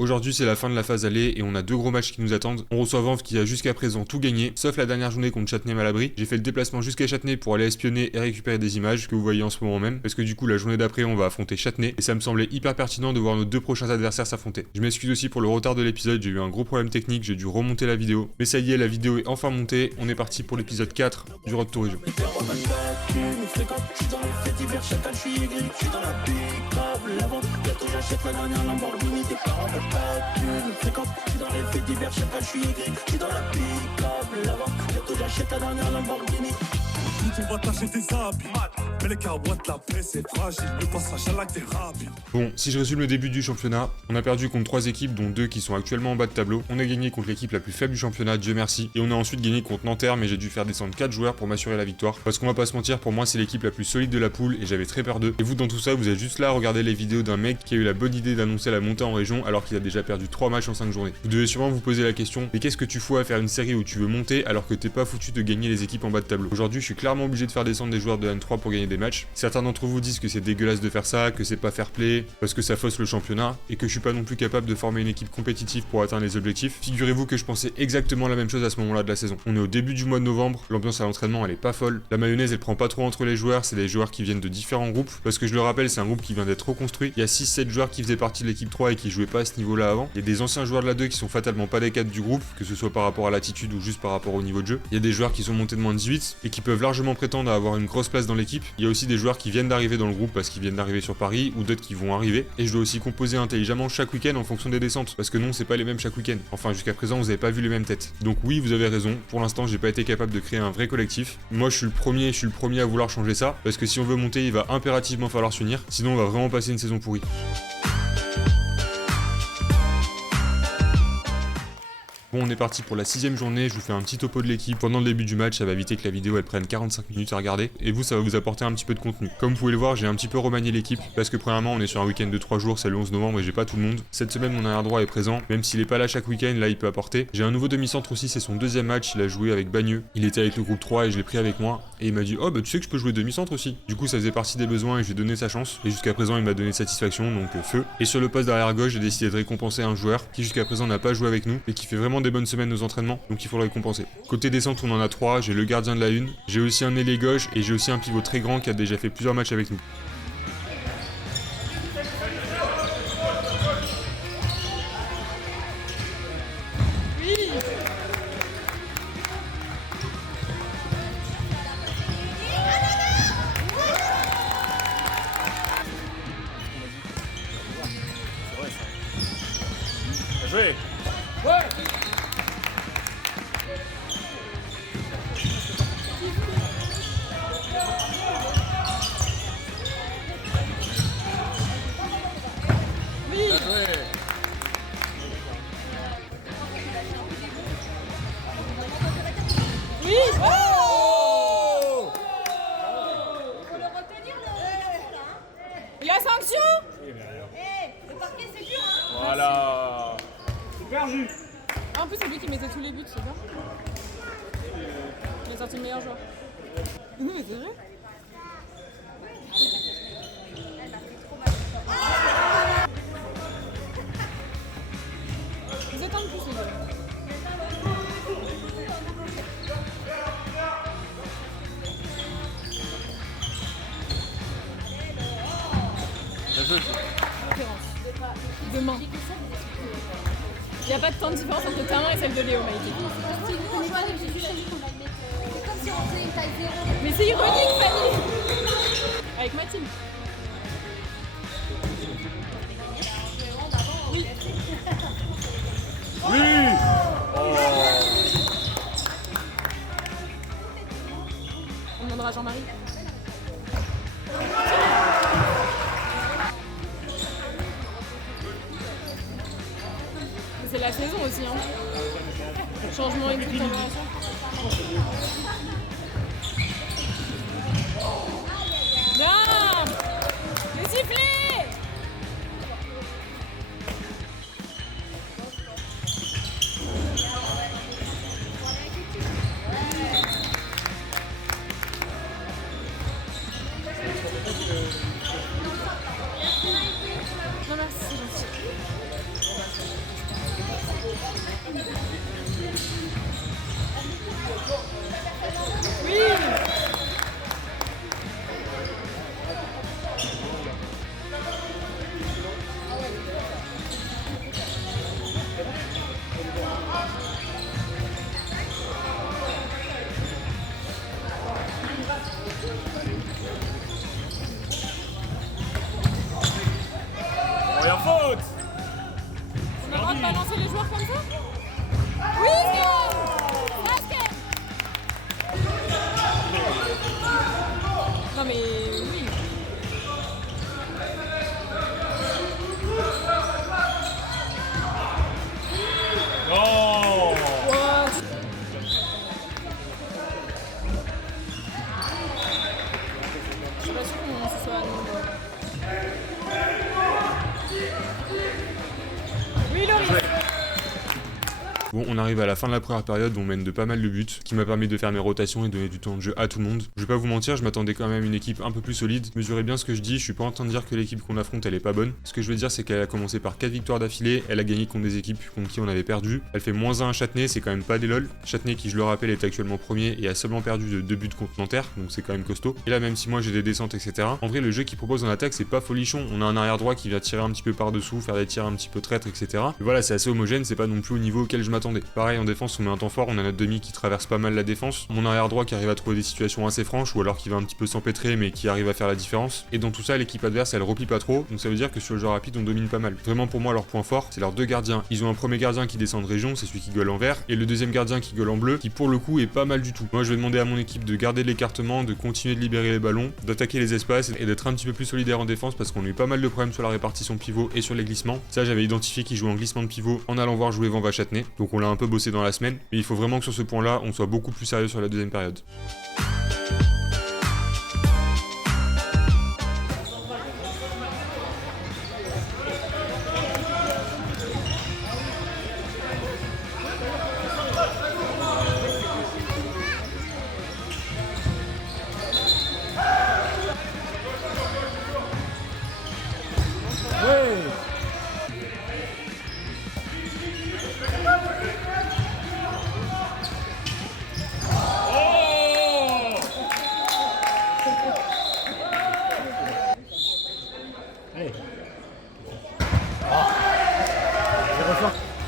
Aujourd'hui, c'est la fin de la phase aller et on a deux gros matchs qui nous attendent. On reçoit Vanves qui a jusqu'à présent tout gagné, sauf la dernière journée contre Châtenay-Malabry. J'ai fait le déplacement jusqu'à Châtenay pour aller espionner et récupérer des images que vous voyez en ce moment même, parce que du coup, la journée d'après, on va affronter Châtenay et ça me semblait hyper pertinent de voir nos deux prochains adversaires s'affronter. Je m'excuse aussi pour le retard de l'épisode, j'ai eu un gros problème technique, j'ai dû remonter la vidéo. Mais ça y est, la vidéo est enfin montée. On est parti pour l'épisode 4 du Road to Rio. J'achète la dernière Lamborghini, tes parents veulent pas de thunes. Fréquente, j'suis dans les faits divers, chaque fois j'suis aigri. J'suis dans la pick-up, l'avant, bientôt j'achète la dernière Lamborghini. On va tâcher tes habits, mais les carouettes, la paix c'est fragile, le passage à l'acte est rapide. Bon, si je résume le début du championnat, on a perdu contre 3 équipes, dont 2 qui sont actuellement en bas de tableau. On a gagné contre l'équipe la plus faible du championnat, Dieu merci. Et on a ensuite gagné contre Nanterre, mais j'ai dû faire descendre 4 joueurs pour m'assurer la victoire. Parce qu'on va pas se mentir, pour moi c'est l'équipe la plus solide de la poule et j'avais très peur d'eux. Et vous dans tout ça, vous êtes juste là à regarder les vidéos d'un mec qui a eu la bonne idée d'annoncer la montée en région alors qu'il a déjà perdu 3 matchs en 5 journées. Vous devez sûrement vous poser la question, mais qu'est-ce que tu fous à faire une série où tu veux monter alors que t'es pas foutu de gagner les équipes en bas de tableau? Aujourd'hui, je suis clairement obligé de faire descendre des joueurs de N3 pour gagner des matchs. Certains d'entre vous disent que c'est dégueulasse de faire ça, que c'est pas fair play, parce que ça fausse le championnat, et que je suis pas non plus capable de former une équipe compétitive pour atteindre les objectifs. Figurez-vous que je pensais exactement la même chose à ce moment-là de la saison. On est au début du mois de novembre, l'ambiance à l'entraînement elle est pas folle, la mayonnaise elle prend pas trop entre les joueurs, c'est des joueurs qui viennent de différents groupes, parce que je le rappelle c'est un groupe qui vient d'être reconstruit, il y a 6-7 joueurs qui faisaient partie de l'équipe 3 et qui jouaient pas à ce niveau-là avant, il y a des anciens joueurs de la 2 qui sont fatalement pas des cadres du groupe, que ce soit par rapport à l'attitude ou juste par rapport au niveau de jeu, il y a des joueurs qui sont montés de moins de 18 et qui peuvent largement prétendre à avoir une grosse place dans l'équipe, il y a aussi des joueurs qui viennent d'arriver dans le groupe parce qu'ils viennent d'arriver sur Paris ou d'autres qui vont arriver, et je dois aussi composer intelligemment chaque week-end en fonction des descentes, parce que non c'est pas les mêmes chaque week-end, enfin jusqu'à présent vous avez pas vu les mêmes têtes. Donc oui vous avez raison, pour l'instant j'ai pas été capable de créer un vrai collectif, moi je suis le premier à vouloir changer ça, parce que si on veut monter il va impérativement falloir s'unir, sinon on va vraiment passer une saison pourrie. Bon, on est parti pour la 6ème journée, je vous fais un petit topo de l'équipe. Pendant le début du match, ça va éviter que la vidéo elle prenne 45 minutes à regarder, et vous ça va vous apporter un petit peu de contenu. Comme vous pouvez le voir, j'ai un petit peu remanié l'équipe, parce que premièrement on est sur un week-end de 3 jours, c'est le 11 novembre et j'ai pas tout le monde. Cette semaine mon arrière droit est présent, même s'il est pas là chaque week-end, là il peut apporter. J'ai un nouveau demi-centre aussi, c'est son deuxième match, il a joué avec Bagneux. Il était avec le groupe 3 et je l'ai pris avec moi, et il m'a dit oh bah tu sais que je peux jouer demi-centre aussi. Du coup ça faisait partie des besoins et je lui ai donné sa chance, et jusqu'à présent il m'a donné satisfaction, donc feu. Et sur le poste d'arrière gauche, j'ai décidé de récompenser un joueur qui jusqu'à présent n'a pas joué avec nous, et qui fait vraiment des bonnes semaines aux entraînements, donc il faut le récompenser. Côté descente on en a 3, j'ai le gardien de la 1, j'ai aussi un ailier gauche et j'ai aussi un pivot très grand qui a déjà fait plusieurs matchs avec nous. Joué. Oui. Oh. Faut le retenir le. Il y a sanction. Le parquet c'est dur hein. Voilà. Super jus. En plus c'est lui qui mettait tous les buts, c'est bien. Il a sorti le meilleur joueur. Non mais c'est vrai. Vous êtes en plus les gars. Demain. Il n'y a pas de temps de différence entre ta main et celle de Léo, Maïté. C'est comme si on faisait une taille zéro. Mais c'est ironique, Fanny. Avec ma team. Oui. Oui. On demandera à Jean-Marie. C'est la saison aussi, hein. Changement et tout, combinaison. Bien. Le sifflet. Non merci, c'est gentil. droit de balancer les joueurs comme ça? Oui, basket. Non mais oui. Non. Je suis pas sûre qu'on se soit à nous. Oui, Loris. Bon, on arrive à la fin de la première période où on mène de pas mal de buts, ce qui m'a permis de faire mes rotations et de donner du temps de jeu à tout le monde. Je vais pas vous mentir, je m'attendais quand même à une équipe un peu plus solide. Mesurez bien ce que je dis, je suis pas en train de dire que l'équipe qu'on affronte elle est pas bonne. Ce que je veux dire c'est qu'elle a commencé par 4 victoires d'affilée, elle a gagné contre des équipes contre qui on avait perdu. Elle fait -1 à Châtenay, c'est quand même pas des lol. Châtenay qui je le rappelle est actuellement premier et a seulement perdu de 2 buts contre Nanterre, donc c'est quand même costaud. Et là même si moi j'ai des descentes etc. En vrai le jeu qu'il propose en attaque c'est pas folichon, on a un arrière droit qui vient tirer un petit peu par dessous, faire des tirs un petit peu traîtres etc. Et voilà c'est assez homogène, c'est pas non plus au niveau auquel je m'attendais. Pareil en défense on met un temps fort, on a notre demi qui traverse pas mal la défense, mon arrière droit qui arrive à trouver des situations assez franches ou alors qui va un petit peu s'empêtrer mais qui arrive à faire la différence. Et dans tout ça l'équipe adverse elle replie pas trop, donc ça veut dire que sur le jeu rapide on domine pas mal. Vraiment pour moi leur point fort c'est leurs deux gardiens. Ils ont un premier gardien qui descend de région, c'est celui qui gueule en vert, et le deuxième gardien qui gueule en bleu, qui pour le coup est pas mal du tout. Moi je vais demander à mon équipe de garder de l'écartement, de continuer de libérer les ballons, d'attaquer les espaces et d'être un petit peu plus solidaire en défense parce qu'on a eu pas mal de problèmes sur la répartition pivot et sur les glissements. Ça j'avais identifié qu'ils jouaient en glissement de pivot en allant voir jouer Vanva Châtenay, donc on l'a un peu bossé dans la semaine, mais il faut vraiment que sur ce point-là, on soit beaucoup plus sérieux sur la deuxième période.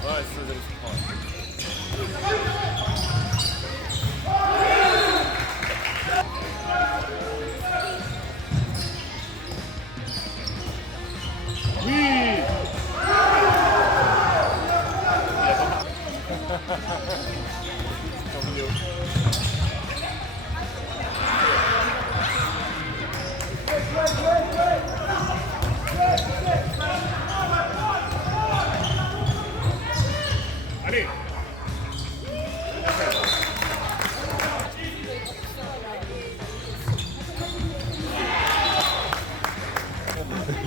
Ouais, c'est ça, 0 sur 3. Oui. Allez.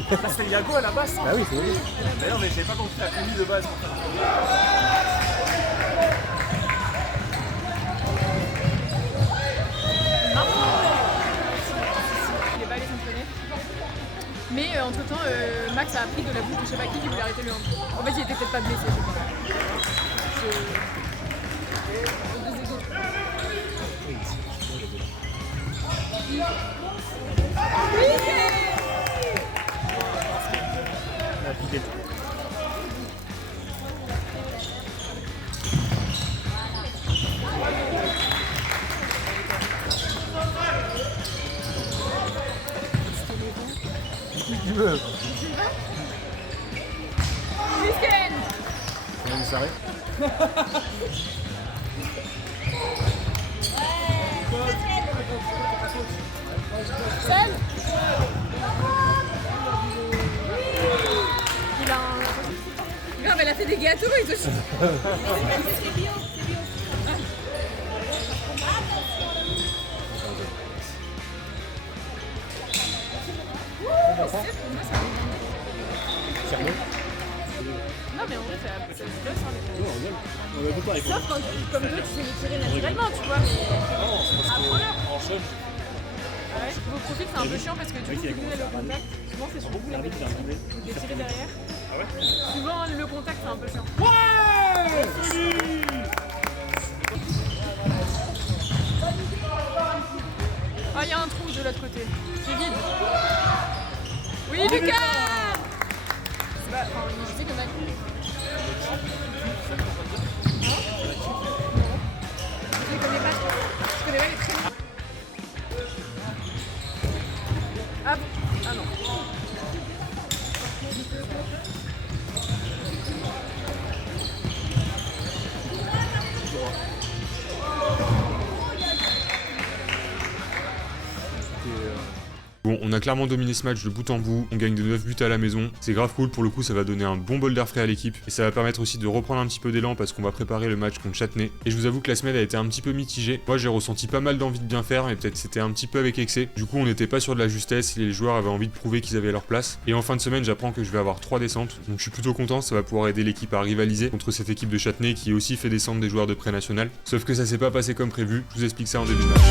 Ça c'est Yago à la base. Bah oui, c'est oui. D'ailleurs, mais j'ai pas compris la tenue de base. Il est pas allé s'entraîner. Mais entre temps, Max a appris de la bouche de je sais pas qui voulait arrêter le hand. En fait, il était peut-être pas blessé, je sais pas. Deux égaux. Weekend. Sam. Il a un... Grave, elle a fait des gâteaux, il te... C'est bio, c'est bio. Non mais en vrai c'est sauf quand comme toi tu sais les tirer naturellement tu vois mais En chaîne, ouais, vos profils c'est un peu chiant parce que du coup vu que vous avez le contact souvent c'est sur vous les mettez de tirer derrière. Ah ouais? Souvent le contact c'est un peu chiant. Ah il y a un trou de l'autre côté, c'est vide. Oui Lucas. Bah, enfin, je sais que Mac... Je connais pas trop. Je connais pas les traits. Ah bon? Ah non. clairement dominé ce match de bout en bout, on gagne de 9 buts à la maison, c'est grave cool, pour le coup ça va donner un bon bol d'air frais à l'équipe, et ça va permettre aussi de reprendre un petit peu d'élan parce qu'on va préparer le match contre Châtenay. Et je vous avoue que la semaine a été un petit peu mitigée, moi j'ai ressenti pas mal d'envie de bien faire, mais peut-être c'était un petit peu avec excès, du coup on n'était pas sûr de la justesse, et les joueurs avaient envie de prouver qu'ils avaient leur place, et en fin de semaine j'apprends que je vais avoir 3 descentes, donc je suis plutôt content, ça va pouvoir aider l'équipe à rivaliser contre cette équipe de Châtenay qui aussi fait descendre des joueurs de pré-national, sauf que ça s'est pas passé comme prévu, je vous explique ça en début de match.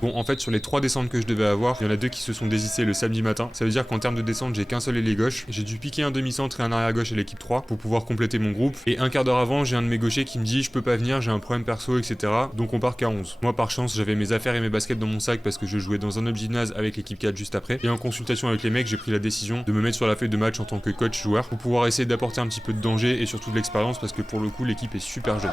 Bon, en fait, sur les 3 descentes que je devais avoir, il y en a 2 qui se sont désistées le samedi matin. Ça veut dire qu'en termes de descente, j'ai qu'un seul ailier gauche. J'ai dû piquer un demi-centre et un arrière-gauche à l'équipe 3 pour pouvoir compléter mon groupe. Et un quart d'heure avant, j'ai un de mes gauchers qui me dit « Je peux pas venir, j'ai un problème perso, etc. » Donc on part qu'à 11. Moi, par chance, j'avais mes affaires et mes baskets dans mon sac parce que je jouais dans un autre gymnase avec l'équipe 4 juste après. Et en consultation avec les mecs, j'ai pris la décision de me mettre sur la feuille de match en tant que coach joueur pour pouvoir essayer d'apporter un petit peu de danger et surtout de l'expérience parce que pour le coup, l'équipe est super jeune.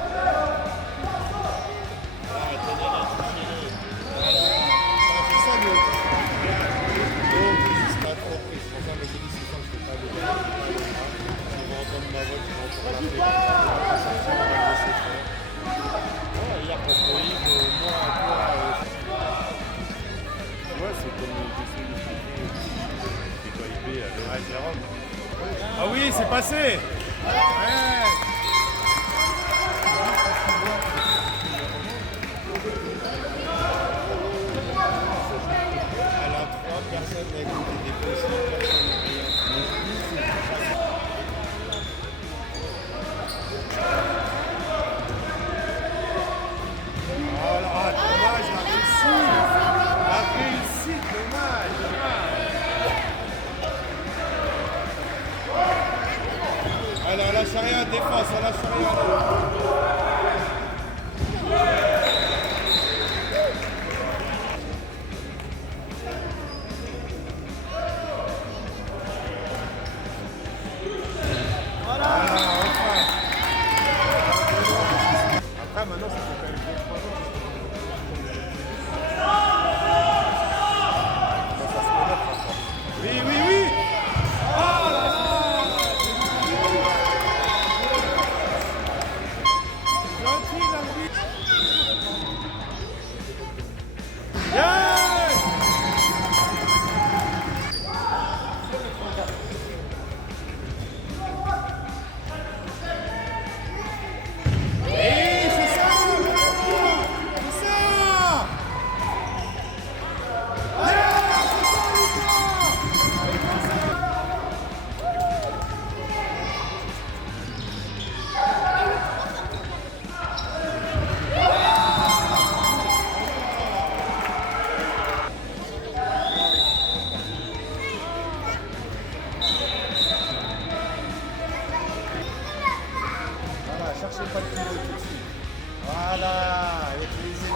Ah oui, c'est passé. Ouais. Elle lâche rien, défense, elle lâche rien. Voilà, enfin. Après, maintenant, ça fait quand même 2-3 ans. Oui, oui, oui. Oh là là. Cherchez pas le kilo tout de suite. Voilà, utilisez-le.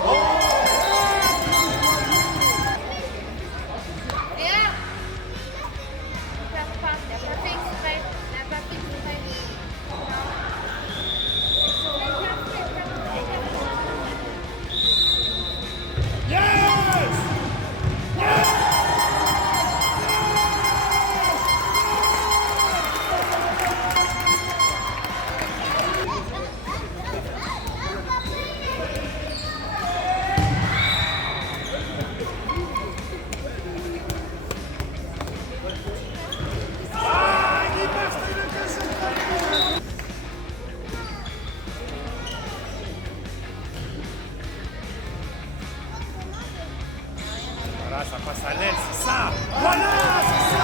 Voilà, ça passe à l'aile, c'est ça. Voilà, c'est ça.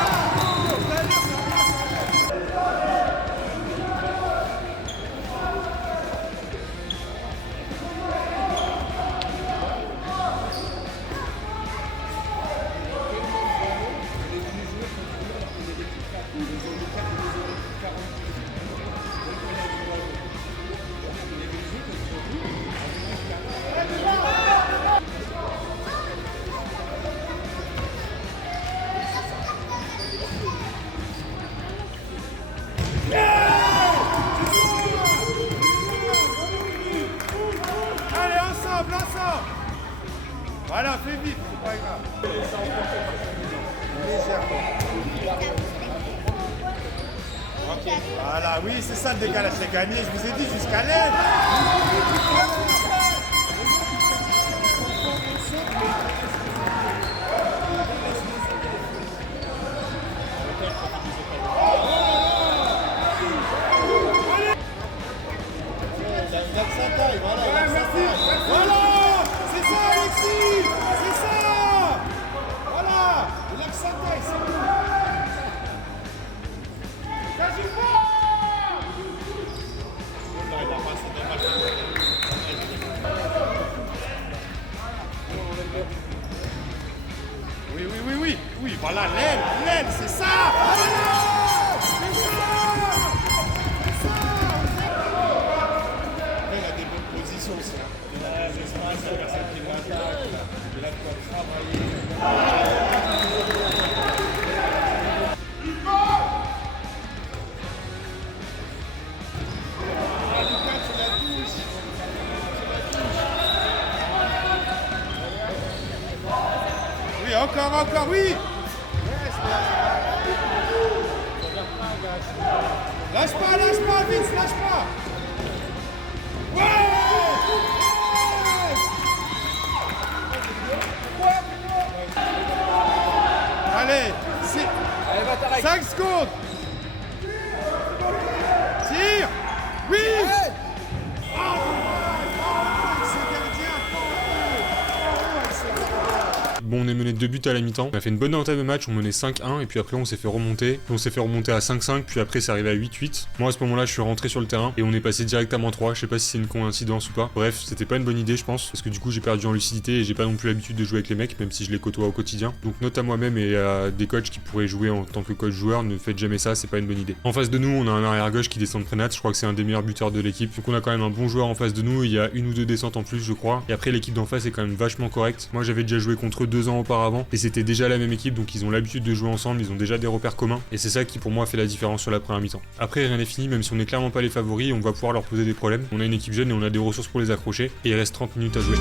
Voilà, fais vite, c'est pas grave. Légèrement. Voilà, oui, c'est ça le décalage, c'est gagné. Je vous ai dit jusqu'à l'aide. Voilà, c'est ça Alexis, c'est ça. Voilà, il a que sa taille, c'est tout. Oui, oui, oui, oui, oui, voilà, l'aile, c'est ça. Voilà, c'est ça. C'est ça. Il a des bonnes positions aussi. Il a des espaces, il y a personne qui l'attaque, il a de quoi travailler. Oui, encore, oui. Lâche pas, Vince, lâche pas. Ouais. Allez, 5 secondes. Tire. Oui. Bon, on est mené 2 buts à la mi-temps. On a fait une bonne entame de match, on menait 5-1 et puis après on s'est fait remonter. On s'est fait remonter à 5-5, puis après c'est arrivé à 8-8. Moi à ce moment-là, je suis rentré sur le terrain et on est passé directement 3. Je sais pas si c'est une coïncidence ou pas. Bref, c'était pas une bonne idée, je pense, parce que du coup j'ai perdu en lucidité et j'ai pas non plus l'habitude de jouer avec les mecs, même si je les côtoie au quotidien. Donc note à moi-même et à des coachs qui pourraient jouer en tant que coach joueur, ne faites jamais ça, c'est pas une bonne idée. En face de nous, on a un arrière gauche qui descend de Prénat, je crois que c'est un des meilleurs buteurs de l'équipe. Donc on a quand même un bon joueur en face de nous, il y a une ou deux descentes en plus, je crois. Et après l'équipe d'en face est quand même vachement correcte. Moi j'avais déjà joué contre eux 2 ans auparavant et c'était déjà la même équipe, donc ils ont l'habitude de jouer ensemble, ils ont déjà des repères communs et c'est ça qui pour moi fait la différence sur la première mi-temps. Après rien n'est fini, même si on n'est clairement pas les favoris, on va pouvoir leur poser des problèmes. On a une équipe jeune et on a des ressources pour les accrocher et il reste 30 minutes à jouer.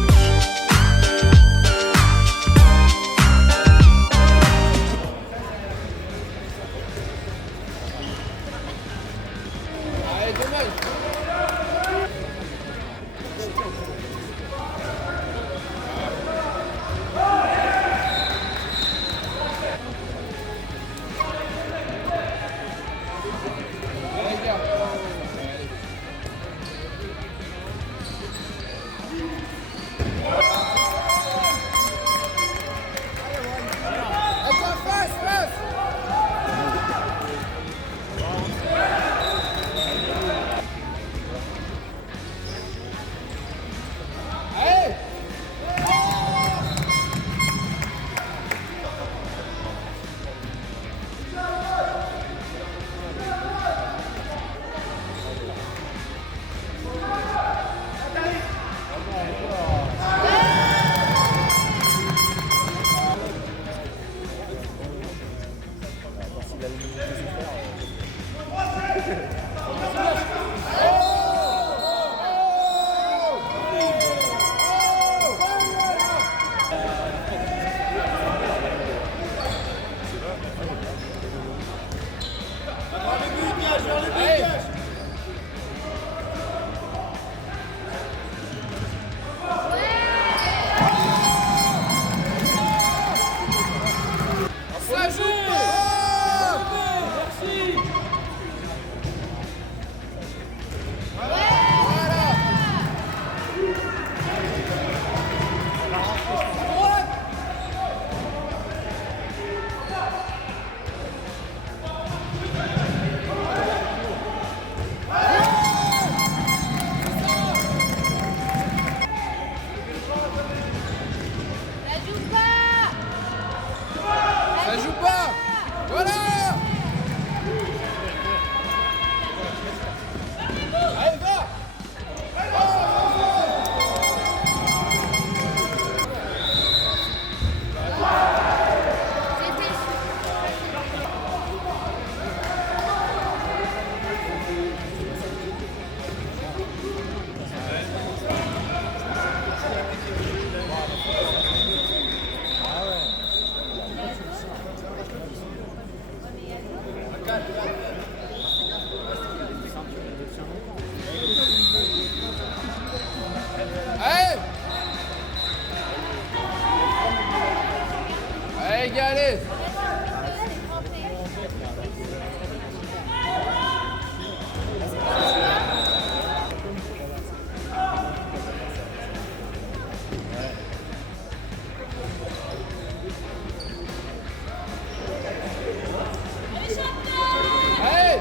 Allez, gars, allez. Allez.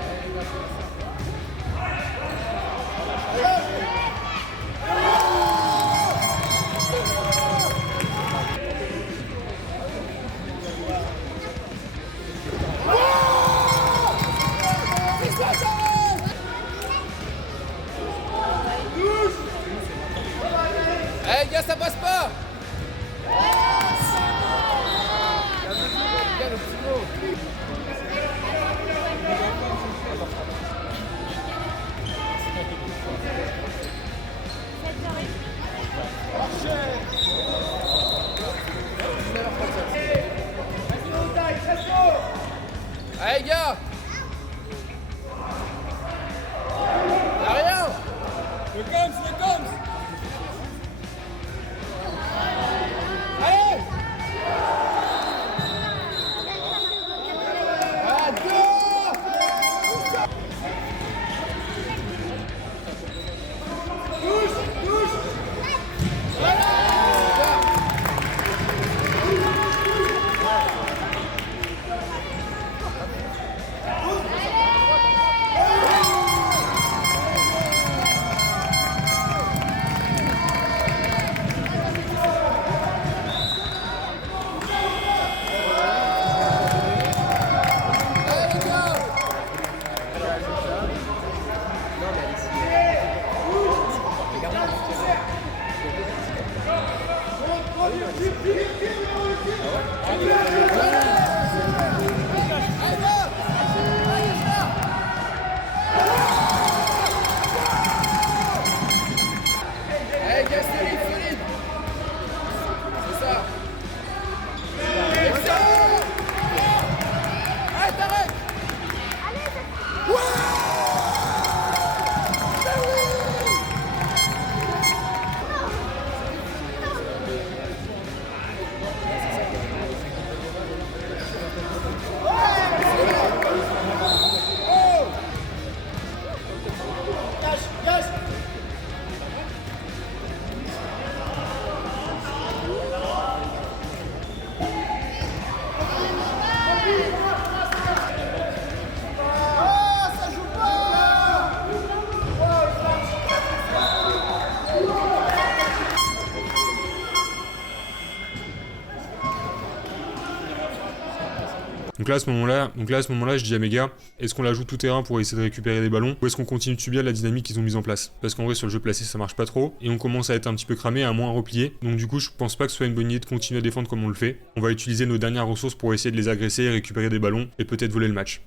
Allez, gars, ça passe pas. Gars, le petit mot. Allez, gars. Y'a rien. Le Coms. Allez. À deux. Allez, gars, solide. C'est ça. Excellent. Allez, t'arrêtes. Donc là à ce moment-là, je dis à mes gars, est-ce qu'on la joue tout terrain pour essayer de récupérer des ballons, ou est-ce qu'on continue de subir la dynamique qu'ils ont mise en place? Parce qu'en vrai sur le jeu placé ça marche pas trop, et on commence à être un petit peu cramé, à moins replier. Donc du coup je pense pas que ce soit une bonne idée de continuer à défendre comme on le fait. On va utiliser nos dernières ressources pour essayer de les agresser et récupérer des ballons, et peut-être voler le match.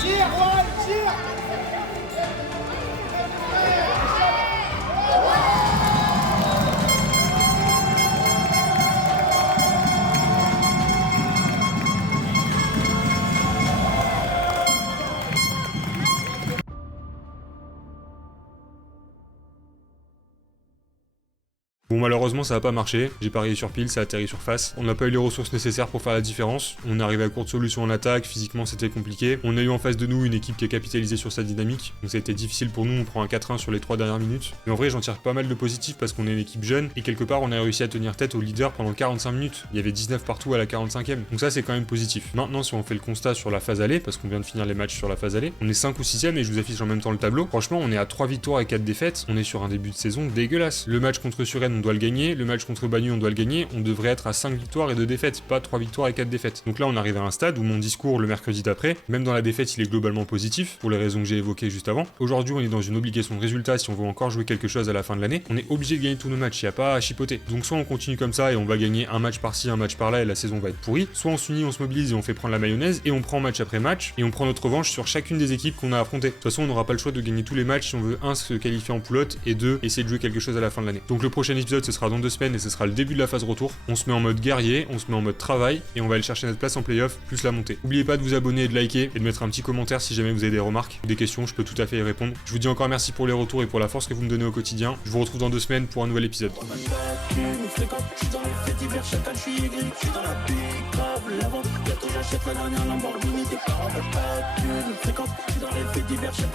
Tire, Juan, tire. Bon, malheureusement ça a pas marché, j'ai parié sur pile, ça a atterri sur face. On n'a pas eu les ressources nécessaires pour faire la différence, on est arrivé à courte solution en attaque, physiquement c'était compliqué. On a eu en face de nous une équipe qui a capitalisé sur sa dynamique, donc ça a été difficile pour nous, on prend un 4-1 sur les 3 dernières minutes. Mais en vrai j'en tire pas mal de positifs parce qu'on est une équipe jeune, et quelque part on a réussi à tenir tête au leader pendant 45 minutes. Il y avait 19 partout à la 45e, donc ça c'est quand même positif. Maintenant si on fait le constat sur la phase aller, parce qu'on vient de finir les matchs sur la phase aller, on est 5 ou 6e et je vous affiche en même temps le tableau. Franchement on est à 3 victoires et 4 défaites, on est sur un début de saison dégueulasse. Le match contre Suresnes on doit le gagner, le match contre Bagneux on doit le gagner, on devrait être à 5 victoires et 2 défaites, pas 3 victoires et 4 défaites. Donc là on arrive à un stade où mon discours le mercredi d'après, même dans la défaite il est globalement positif, pour les raisons que j'ai évoquées juste avant. Aujourd'hui on est dans une obligation de résultat si on veut encore jouer quelque chose à la fin de l'année, on est obligé de gagner tous nos matchs, il n'y a pas à chipoter. Donc soit on continue comme ça et on va gagner un match par-ci, un match par-là et la saison va être pourrie, soit on s'unit, on se mobilise et on fait prendre la mayonnaise et on prend match après match et on prend notre revanche sur chacune des équipes qu'on a affrontées. De toute façon on n'aura pas le choix de gagner tous les matchs si on veut 1 se qualifier en poulotte et 2 essayer de jouer quelque chose à la fin de l'année. Donc le prochain épisode ce sera dans 2 semaines et ce sera le début de la phase retour. On se met en mode guerrier, on se met en mode travail et on va aller chercher notre place en playoff plus la montée. N'oubliez pas de vous abonner et de liker et de mettre un petit commentaire si jamais vous avez des remarques ou des questions, je peux tout à fait y répondre. Je vous dis encore merci pour les retours et pour la force que vous me donnez au quotidien. Je vous retrouve dans 2 semaines pour un nouvel épisode. Je suis dans les faits divers, chacal, je suis aigri, je suis dans la pick-up, l'avant, bientôt j'achète la dernière Lamborghini, tes parents veulent pas de thunes, fréquente, je suis dans les faits divers, chacal.